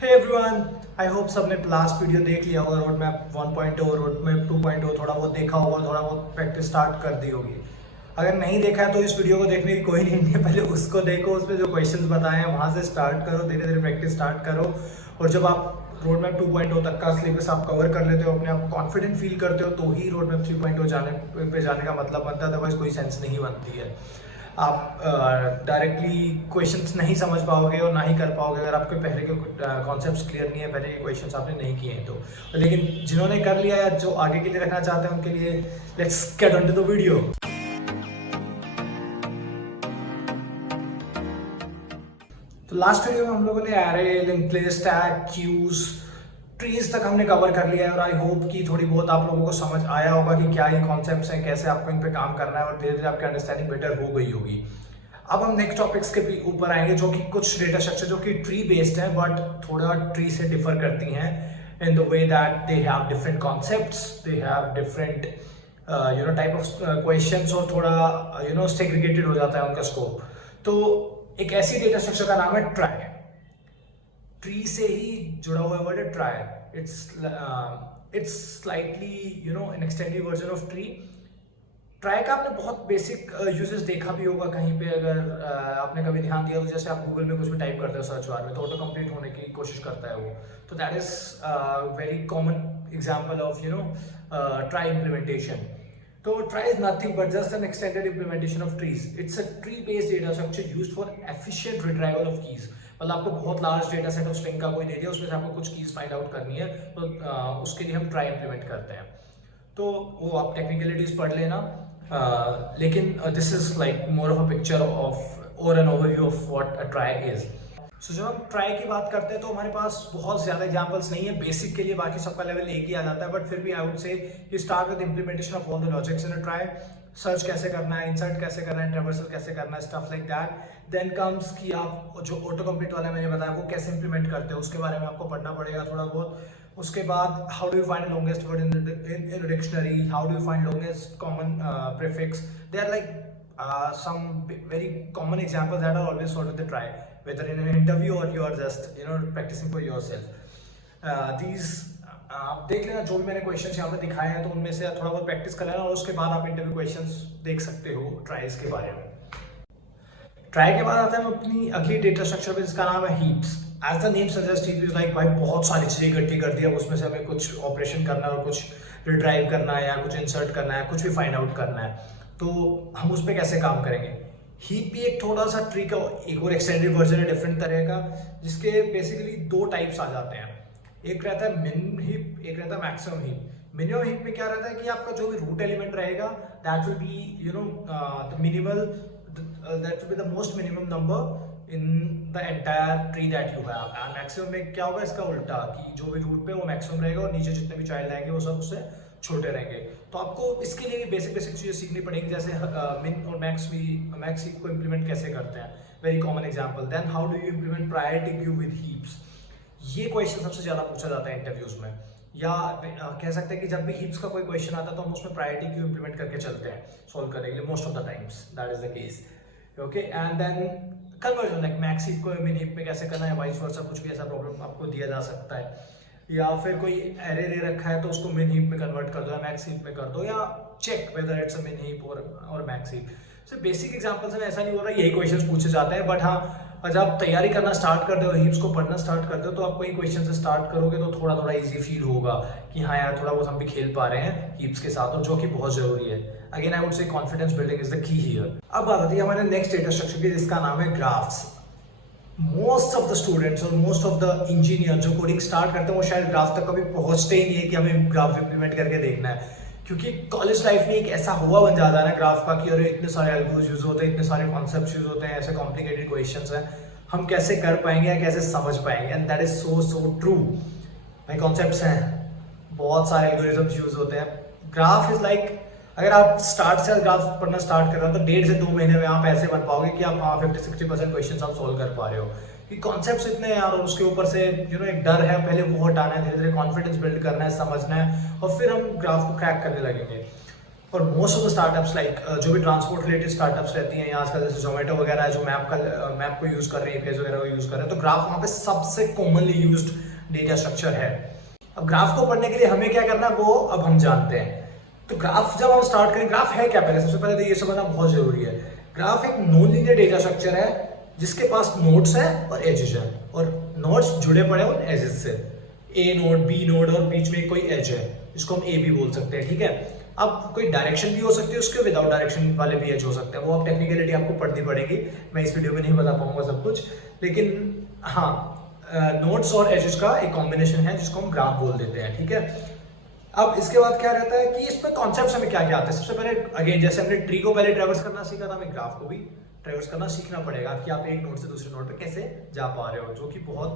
Hey everyone, I hope सबने last video देख लिया होगा। रोड मैप 1.0, रोड मैप 2.0 थोड़ा बहुत देखा होगा, थोड़ा बहुत प्रैक्टिस स्टार्ट कर दी होगी। अगर नहीं देखा है तो इस वीडियो को देखने की कोई नहीं है, पहले उसको देखो, उसमें जो क्वेश्चंस बताए हैं वहाँ से स्टार्ट करो, धीरे धीरे प्रैक्टिस स्टार्ट करो। और जब आप रोड मैप 2.0 तक का सिलेबस आप कवर कर लेते हो, अपने आप कॉन्फिडेंट फील करते हो, तो ही रोड मैप 3.0 जाने का मतलब बनता है, अदरवाइज कोई सेंस नहीं बनती है। आप डायरेक्टली क्वेश्चंस नहीं समझ पाओगे और ना ही कर पाओगे अगर आपके पहले के कॉन्सेप्ट्स क्लियर नहीं है, पहले के क्वेश्चंस आपने नहीं किए हैं तो। लेकिन जिन्होंने कर लिया या जो आगे के लिए रखना चाहते हैं उनके लिए let's get on to the video. तो लास्ट वीडियो में हम लोगों ने array, linked list, tag, queues, trees तक हमने कवर कर लिया है और आई होप कि थोड़ी बहुत आप लोगों को समझ आया होगा कि क्या ये कॉन्सेप्ट्स हैं, कैसे आपको इन पे काम करना है और धीरे धीरे आपकी अंडरस्टैंडिंग बेटर हो गई होगी। अब हम नेक्स्ट टॉपिक्स के ऊपर आएंगे, जो कि कुछ डेटा स्ट्रक्चर जो कि ट्री बेस्ड है बट थोड़ा ट्री से डिफर करती हैं in the way that they have different concepts, they have different type of questions और थोड़ा सेग्रीगेटेड हो जाता है उनका स्कोप। तो एक ऐसी डेटा स्ट्रक्चर का नाम है ट्राई। ट्री से ही जुड़ा हुआ वर्ड है try. It's slightly N extended version of tree. Try का आपने बहुत बेसिक यूजेस देखा भी होगा कहीं पे, अगर आपने कभी ध्यान दिया तो। जैसे आप गूगल में कुछ भी टाइप करते हो सर्च बार में तो ऑटो कंप्लीट होने की कोशिश करता है वो, तो that is very common example of trie implementation. तो trie is nothing but just an extended implementation of trees. It's a tree based data structure used for efficient retrieval of keys. मतलब आपको बहुत large data set of string का कोई दे दिया, उसमें से आपको कुछ कीज फाइंड आउट करनी है, तो उसके लिए हम ट्राई इम्प्लीमेंट करते हैं। तो वो आप टेक्निकलिटीज पढ़ लेना, लेकिन this is like more of a picture of or an overview of what a trie is. So जब हम ट्राई की बात करते हैं तो हमारे पास बहुत ज्यादा एग्जांपल्स नहीं है बेसिक के लिए, बाकी सबका लेवल एक ही आ जाता है, बट फिर भी I would say you start with implementation of all the logics in a try. Search कैसे करना है, इंसर्ट कैसे करना है, ट्रैवर्सल कैसे करना है, stuff like that. Then comes कि आप जो ऑटो कंप्लीट वाला मैंने बताया वो कैसे इंप्लीमेंट करते हैं, उसके बारे में आपको पढ़ना पड़ेगा थोड़ा बहुत। उसके बाद how do you find longest word in dictionary, how do you find longest common prefix. They are like some very common examples that are always solved with the try, whether in an interview or you are just practicing for yourself. These आप देख लेना, जो भी मैंने questions यहाँ पे दिखाए हैं तो उनमें से थोड़ा बहुत प्रैक्टिस कर लेना और उसके बाद आप इंटरव्यू क्वेश्चंस देख सकते हो ट्राइज के बारे में। ट्राई के बाद आता है अपनी अगली डेटा स्ट्रक्चर पे जिसका नाम है heaps. As the name suggest, heap is like भाई बहुत सारी चीजें इकट्ठी कर दिया, उसमें से हमें कुछ ऑपरेशन करना है और कुछ रिट्राइव करना है या कुछ इंसर्ट करना है, कुछ भी फाइंड आउट करना है, तो हम उस पर कैसे काम करेंगे। हीप भी एक थोड़ा सा ट्री का एक और एक्सटेंडेड वर्जन है डिफरेंट तरह का, जिसके बेसिकली दो टाइप्स आ जाते हैं। एक रहता है मिनिमम हीप, एक रहता है मैक्सिमम हीप। मिनिमम हीप में क्या रहता है कि आपका जो भी रूट एलिमेंट रहेगा that will be the minimal, that will be the most minimum number in the entire tree that you have. And maximum में क्या होगा, इसका उल्टा, कि जो भी रूट पे वो मैक्सिमम रहेगा और नीचे जितने भी चाइल्ड आएंगे वो सब उससे छोटे रहेंगे। तो आपको इसके लिए भी बेसिक चीजें सीखनी पड़ेंगी, जैसे मिन और मैक्स हीप को इम्प्लीमेंट कैसे करते हैं, very common example. Then how do you implement priority queue with heaps. ये क्वेश्चन सबसे ज्यादा पूछा जाता है इंटरव्यूज में, या कह सकते हैं कि जब भी हीप्स का कोई क्वेश्चन आता है तो हम उसमें प्रायोरिटी क्यू इम्प्लीमेंट करके चलते हैं सॉल्व करने के लिए, most of the times that is the case. Okay, and then conversion, like max heap को मिन हीप में कैसे करना है, वाइस वर्सा, कुछ भी ऐसा प्रॉब्लम आपको दिया जा सकता है। या फिर कोई एरे दे रखा है तो उसको मिन हीप में कन्वर्ट कर दो या मैक्स हीप में कर दो, या चेक वेदर इट्स अ मिन हीप और max heap. So basic examples में ऐसा नहीं हो रहा यही क्वेश्चंस पूछे जाते हैं, बट हाँ जब आप तैयारी करना स्टार्ट कर दो, हीप्स को पढ़ना स्टार्ट कर दो, तो आप कोई क्वेश्चन से स्टार्ट करोगे तो थोड़ा थोड़ा इजी फील होगा कि हाँ यार थोड़ा बहुत हम भी खेल पा रहे हैं हीप्स के साथ, और जो कि बहुत जरूरी है। Again I would say confidence building is the key here. अब बात आती है हमारे नेक्स्ट डेटा स्ट्रक्चर की, जिसका नाम है graphs. Most of the students और मोस्ट ऑफ द इंजीनियर जो कोडिंग स्टार्ट करते हैं वो शायद ग्राफ तक कभी पहुंचते ही नहीं है कि हमें ग्राफ इंप्लीमेंट करके देखना है, क्योंकि कॉलेज लाइफ में एक ऐसा हुआ बन जाता है ना ग्राफ का कि अरे इतने सारे एल्गोरिथम्स यूज होते हैं, इतने सारे कॉन्सेप्ट्स यूज होते हैं, ऐसे कॉम्प्लिकेटेड क्वेश्चंस हैं, हम कैसे कर पाएंगे या कैसे समझ पाएंगे। And that is so true भाई, कॉन्सेप्ट्स हैं, बहुत सारे एल्गोरिथम्स यूज होते हैं। ग्राफ इज लाइक, अगर आप स्टार्ट से ग्राफ पढ़ना स्टार्ट कर रहे हो तो 1.5 से 2 महीने में आप ऐसे बन पाओगे कि आप 50-60% क्वेश्चन आप सोल्व कर पा रहे हो, कि कॉन्सेप्ट्स इतने हैं यार, और उसके ऊपर से एक डर है, पहले वो हटाना है, धीरे धीरे कॉन्फिडेंस बिल्ड करना है, समझना है, और फिर हम ग्राफ को क्रैक करने लगेंगे। और most of the startups like जो भी ट्रांसपोर्ट रिलेटेड स्टार्टअप्स रहती हैं या आजकल जैसे जोमेटो वगैरह है जो मैप को यूज़ कर रहे हैं, एपीआई वगैरह को यूज़ कर रहे हैं, तो ग्राफ वहाँ पे सबसे कॉमनली यूज्ड डेटा स्ट्रक्चर है। अब ग्राफ को पढ़ने के लिए हमें क्या करना है वो अब हम जानते हैं। तो ग्राफ जब हम स्टार्ट करें, ग्राफ है क्या, पहले सबसे पहले तो ये समझना बहुत जरूरी है। ग्राफ एक नॉन लीनियर डेटा स्ट्रक्चर है जिसके पास नोड्स है और एजेस है, और नोड्स जुड़े पड़े उन एजेस से, ए नोड, बी नोड, और बीच में कोई एज है जिसको हम ए भी बोल सकते हैं, ठीक है। अब कोई डायरेक्शन भी हो सकती है उसके, विदाउट डायरेक्शन वाले भी एज हो सकते हैं, वो आप टेक्निकलिटी आपको पढ़नी पड़ेगी, मैं इस वीडियो में नहीं बता पाऊंगा सब कुछ, लेकिन हाँ नोड्स और एजेस का एक कॉम्बिनेशन है जिसको हम ग्राफ बोल देते हैं, ठीक है। अब इसके बाद क्या रहता है कि इसमें कॉन्सेप्ट्स हमें क्या क्या आते हैं। सबसे पहले अगेन जैसे हमने ट्री को पहले ट्रेवर्स करना सीखा था, हमें ग्राफ को भी ट्रेवर्स करना सीखना पड़ेगा कि आप एक नोड से दूसरे नोड पे कैसे जा पा रहे हो, जो कि बहुत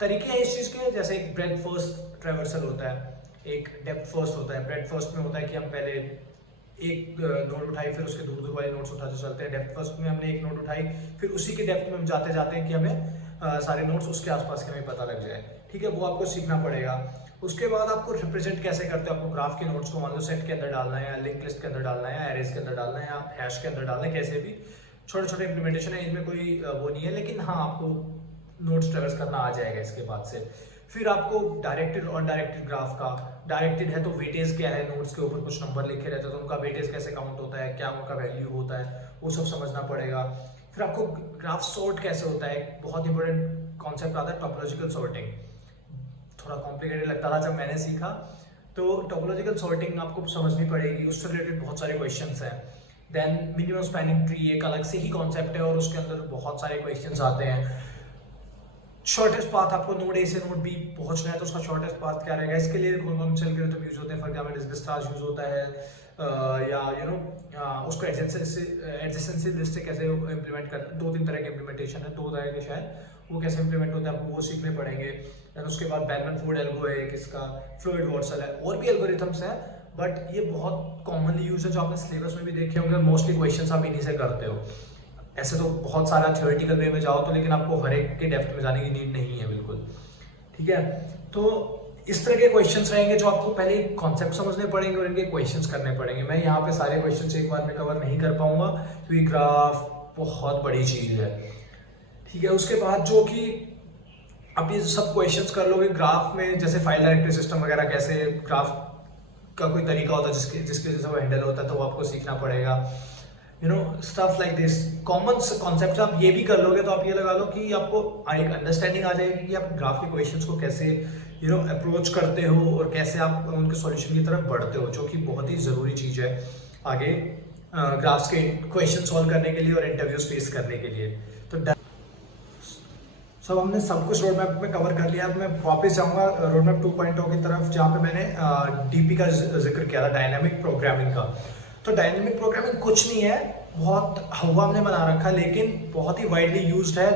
तरीके हैं इस चीज के। जैसे एक ब्रेथ फर्स्ट ट्रेवर्सल होता है, एक डेप्थ फर्स्ट होता है। ब्रेथ फर्स्ट में होता है कि हम पहले एक नोड उठाई, फिर उसके दूर दूर वाले नोड्स उठाते चलते हैं। डेप्थ फर्स्ट में हमने एक नोड उठाई, फिर उसी के डेप्थ में हम जाते जाते हैं कि हमें सारे नोड्स उसके आसपास के हमें पता लग जाए, ठीक है। वो आपको सीखना पड़ेगा। उसके बाद आपको रिप्रेजेंट कैसे करते हो, आपको ग्राफ के नोड्स को मान लो सेट के अंदर डालना है, या लिंक लिस्ट के अंदर डालना है, या एरेज के अंदर डालना है, या हैश के अंदर डालना है, कैसे भी छोटे छोटे इंप्लीमेंटेशन है, इनमें कोई वो नहीं है, लेकिन हाँ आपको नोड्स ट्रेवर्स करना आ जाएगा इसके बाद से। फिर आपको डायरेक्टेड और डायरेक्टेड ग्राफ का, डायरेक्टेड है तो वेटेज क्या है, नोड्स के ऊपर कुछ नंबर लिखे रहते हैं तो उनका वेटेज कैसे काउंट होता है, क्या उनका वैल्यू होता है, वो सब समझना पड़ेगा। फिर आपको ग्राफ सॉर्ट कैसे होता है, बहुत इंपॉर्टेंट कॉन्सेप्ट आता है टॉपोलॉजिकल सॉर्टिंग। थोड़ा कॉम्प्लिकेटेड लगता था जब मैंने सीखा, तो टॉपोलॉजिकल सॉर्टिंग आपको समझनी पड़ेगी, उससे रिलेटेड बहुत सारे क्वेश्चंस हैं। देन मिनिमम स्पैनिंग ट्री एक अलग से ही कॉन्सेप्ट है और उसके अंदर बहुत सारे क्वेश्चंस आते हैं। शॉर्टेस्ट पाथ, आपको नोड ए से नोड बी पहुंचना है तो उसका शॉर्टेस्ट पाथ क्या रहेगा, इसके लिए कौन कौन से एल्गोरिथम यूज होते हैं। फॉर एग्जांपल डिस्कस्टार्स यूज होता है, या उसको एडजेसेंसी लिस्ट से कैसे इंप्लीमेंट कर, 2-3 तरह के इंप्लीमेंटेशन है, 2 तरह के शायद, वो कैसे इंप्लीमेंट होता है आपको वो सीखने पड़ेंगे। देन उसके बाद बैरमैन फोर्ड एल्गो है एक, इसका फ्लूइड वॉर्सल है, और भी एल्गोरिथम्स हैं, बट ये बहुत कॉमनली यूज है जो आपने सिलेबस में भी देखे होंगे। मोस्टली क्वेश्चंस आप इन्हीं से करते हो। ऐसे तो बहुत सारा थ्योरेटिकल वे में जाओ तो, लेकिन आपको हर एक के डेप्थ में जाने की नीड नहीं है बिल्कुल, ठीक है। तो इस तरह के क्वेश्चंस रहेंगे जो आपको पहले कॉन्सेप्ट समझने पड़ेंगे और इनके क्वेश्चंस करने पड़ेंगे। मैं यहाँ पे सारे क्वेश्चंस एक बार में कवर नहीं कर पाऊंगा क्योंकि ग्राफ बहुत बड़ी चीज है, ठीक है। उसके बाद जो कि आप ये सब क्वेश्चंस कर लोगे ग्राफ में, जैसे फाइल डायरेक्टरी सिस्टम वगैरह, कैसे ग्राफ का कोई तरीका होता है जिसके जैसे वो हैंडल होता है, तो वो आपको सीखना पड़ेगा। Stuff like this common concept आप ये भी कर लोगे तो आप ये लगा लो कि आपको एक अंडरस्टैंडिंग आ जाएगी कि आप ग्राफ के क्वेश्चंस को कैसे अप्रोच करते हो और कैसे आप उनके सॉल्यूशन की तरफ बढ़ते हो, जो कि बहुत ही ज़रूरी चीज़ है आगे ग्राफ्स के क्वेश्चन सॉल्व करने के लिए और इंटरव्यूज फेस करने के लिए। तो सब हमने सब कुछ रोड मैप में कवर कर लिया। अब मैं वापस जाऊंगा रोड मैप 2.0 की तरफ, जहाँ पे मैंने डीपी का जिक्र किया था, डायनामिक प्रोग्रामिंग का। तो डायनामिक प्रोग्रामिंग कुछ नहीं है, बहुत हवा हमने बना रखा, लेकिन बहुत ही वाइडली यूज्ड है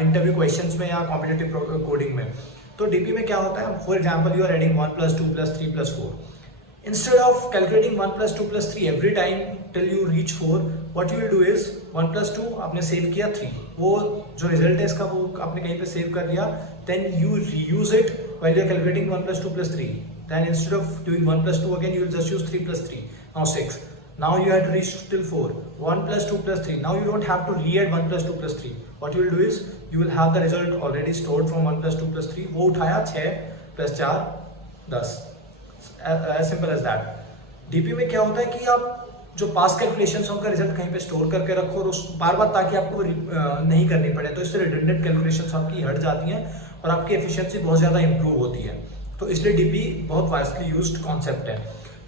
इंटरव्यू क्वेश्चंस में या कॉम्पिटिटिव कोडिंग में। तो डीपी में क्या होता है, for example you are adding 1 + 2 + 3 + 4, instead of calculating 1 + 2 + 3 every time till you reach 4, what you will do is 1 + 2 आपने सेव किया 3, वो जो रिजल्ट है इसका वो आपने कहीं पे सेव कर लिया, then you reuse it while you are calculating 1 + 2 + 3, then instead of doing 1 + 2 again you will just use 3 + 3, now 6, now you have to reach till 4, 1 + 2 + 3, now you don't have to re-add 1 + 2 + 3, what you will do is you will have the result already stored from 1 + 2 + 3, वो उठाया 6 + 4 10, as simple as that। DP में क्या होता है कि आप जो पास calculation है उनका रिजल्ट कहीं पे स्टोर करके रखो और उस बार बार, ताकि आपको नहीं करनी पड़े, तो इससे रिडंडेंट कैलकुलेशंस आपकी हट जाती हैं और आपकी एफिशिएंसी बहुत ज़्यादा इंप्रूव होती है। तो इसलिए डीपी बहुत वाइडली यूज्ड कॉन्सेप्ट है।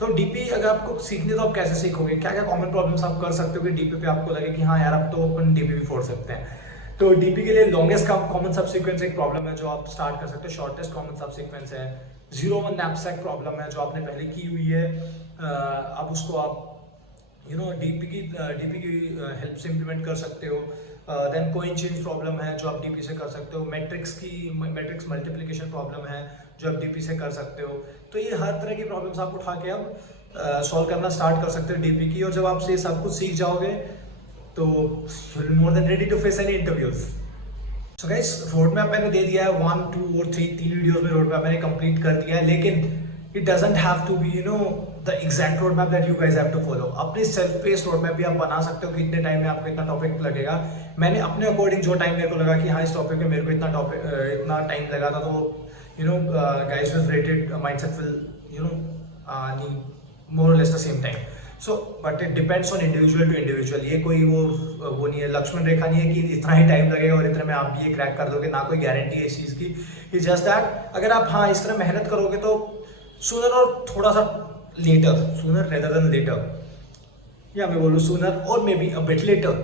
तो डीपी अगर आपको सीखनी तो आप कैसे सीखोगे, क्या क्या कॉमन प्रॉब्लम्स आप कर सकते हो कि डीपी पे आपको लगे कि हाँ यार अब तो अपन डीपी भी फोड़ सकते हैं। तो डीपी के लिए लॉन्गेस्ट कॉमन सब सीक्वेंस एक प्रॉब्लम है जो आप स्टार्ट कर सकते हो, शॉर्टेस्ट कॉमन सब सीक्वेंस है, 0-1 नैपसैक प्रॉब्लम है जो आपने पहले की हुई है, अब उसको आप डीपी की हेल्प से इंप्लीमेंट कर सकते हो। देन कोइन चेंज प्रॉब्लम है जो आप डीपी से कर सकते हो, मैट्रिक्स मल्टीप्लिकेशन प्रॉब्लम है जो आप डीपी से कर सकते हो। तो ये हर तरह की प्रॉब्लम्स आप उठा के अब सॉल्व करना स्टार्ट कर सकते हो डीपी की, और जब आप से सब कुछ सीख जाओगे तो more than ready to face any interviews. So guys, road map मैंने दे दिया है, 1, 2 और 3 वीडियोस में रोड मैप मैंने कंप्लीट कर दिया है, लेकिन it doesn't have to be the exact road map that you guys have to follow. अपनी सेल्फ पेस्ड रोड मैप भी आप बना सकते हो कि इतने टाइम में आपको इतना टॉपिक लगेगा। मैंने अपने अकॉर्डिंग जो टाइम मेरे को लगा कि हाँ इस टॉपिक में मेरे को इतना टाइम लगा था, तो you know guys with rated mindset will you know need more or less the same time. So but it depends on individual to individual. ये कोई वो नहीं है, लक्ष्मण रेखा नहीं है कि इतना ही टाइम लगेगा और इतने में आप ये क्रैक कर दोगे, ना कोई गारंटी है इस चीज़ की। इट्स जस्ट दैट अगर आप हाँ इस तरह मेहनत करोगे तो सूनर और थोड़ा सा later, sooner rather than later, या मैं बोलूँ सूनर और maybe a bit later,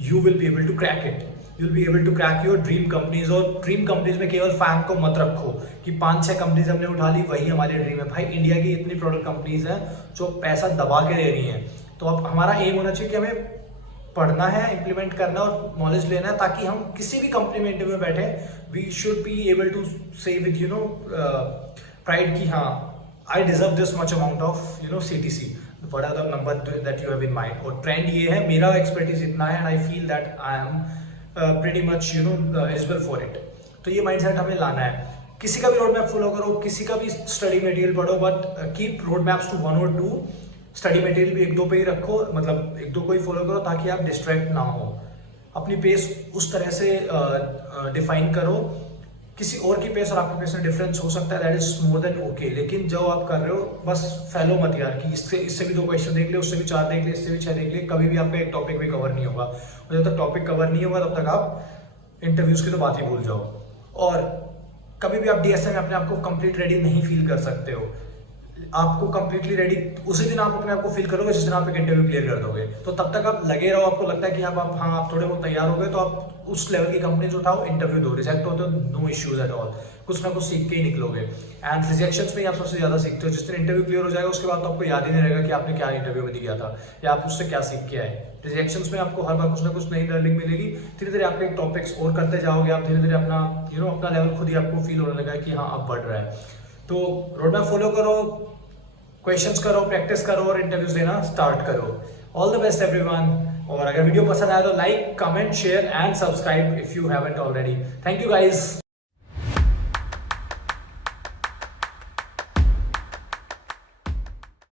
you will be able to crack it. You will be able to crack your dream companies. और ड्रीम कंपनीज में केवल फैंग को मत रखो कि 5-6 कंपनीज हमने उठा ली वही हमारी ड्रीम है। भाई इंडिया की इतनी प्रोडक्ट कंपनीज हैं जो पैसा दबा के दे रही हैं, तो अब हमारा एम होना चाहिए कि हमें पढ़ना है, इम्प्लीमेंट करना और नॉलेज लेना है, ताकि हम किसी भी कंपनी में इंटरव्यू में बैठे we should be able to say with you know pride कि हाँ I deserve this much amount of you know CTC, what are the number that you have in mind। और ट्रेंड ये है, मेरा expertise इतना है and I feel that I am pretty much you know eligible for it. तो ये mindset हमें लाना है। किसी का भी रोड मैप फॉलो करो, किसी का भी स्टडी मटेरियल पढ़ो, but keep road maps to 1 और 2। स्टडी मटेरियल भी 1-2 पे ही रखो, मतलब 1-2 को ही फॉलो करो ताकि आप डिस्ट्रैक्ट ना हो। अपनी पेस उस तरह से डिफाइन करो, किसी और की पेस और आपके पेस में डिफरेंस हो सकता है, that is more than okay. लेकिन जो आप कर रहे हो बस फैलो मत यार कि इससे भी 2 क्वेश्चन देख ले, उससे भी 4 देख ले, इससे भी 6 देख ले, कभी भी आपका एक टॉपिक भी कवर नहीं होगा। और जब तक टॉपिक कवर नहीं होगा तब तक आप इंटरव्यूज की तो बात ही भूल जाओ। और कभी भी आप DSA में अपने आप को कंप्लीट रेडी नहीं फील कर सकते हो। आपको कंप्लीटली रेडी उसी दिन आप अपने आप को फील करोगे जिस दिन आप एक इंटरव्यू क्लियर कर दोगे। तो तब तक आप लगे रहो, आपको लगता है कि आप थोड़े बहुत तैयार हो गए तो आप उस लेवल की कंपनीज उठाओ, इंटरव्यू दो, रिजेक्ट हो तो नो इश्यूज एट ऑल, कुछ ना कुछ सीख के ही निकलोगे। एंड रिजेक्शंस में ही आप सबसे ज्यादा सीखते हो। जिस दिन इंटरव्यू क्लियर हो जाएगा उसके बाद तो आपको याद ही नहीं रहेगा कि आपने क्या इंटरव्यू में दिया था या आप उससे क्या सीख के आए। रिजेक्शंस में आपको हर बार कुछ ना कुछ नई लर्निंग मिलेगी। धीरे धीरे आपके टॉपिक्स और करते जाओगे, आप धीरे धीरे अपना अपना लेवल खुद ही आपको फील होने लगा कि हाँ अब बढ़ रहा है। तो रोड मैप फॉलो करो, क्वेश्चंस करो, प्रैक्टिस करो और इंटरव्यूज देना स्टार्ट करो। All the best everyone. और अगर वीडियो पसंद आया तो like, comment, share and subscribe if you haven't already. Thank you guys.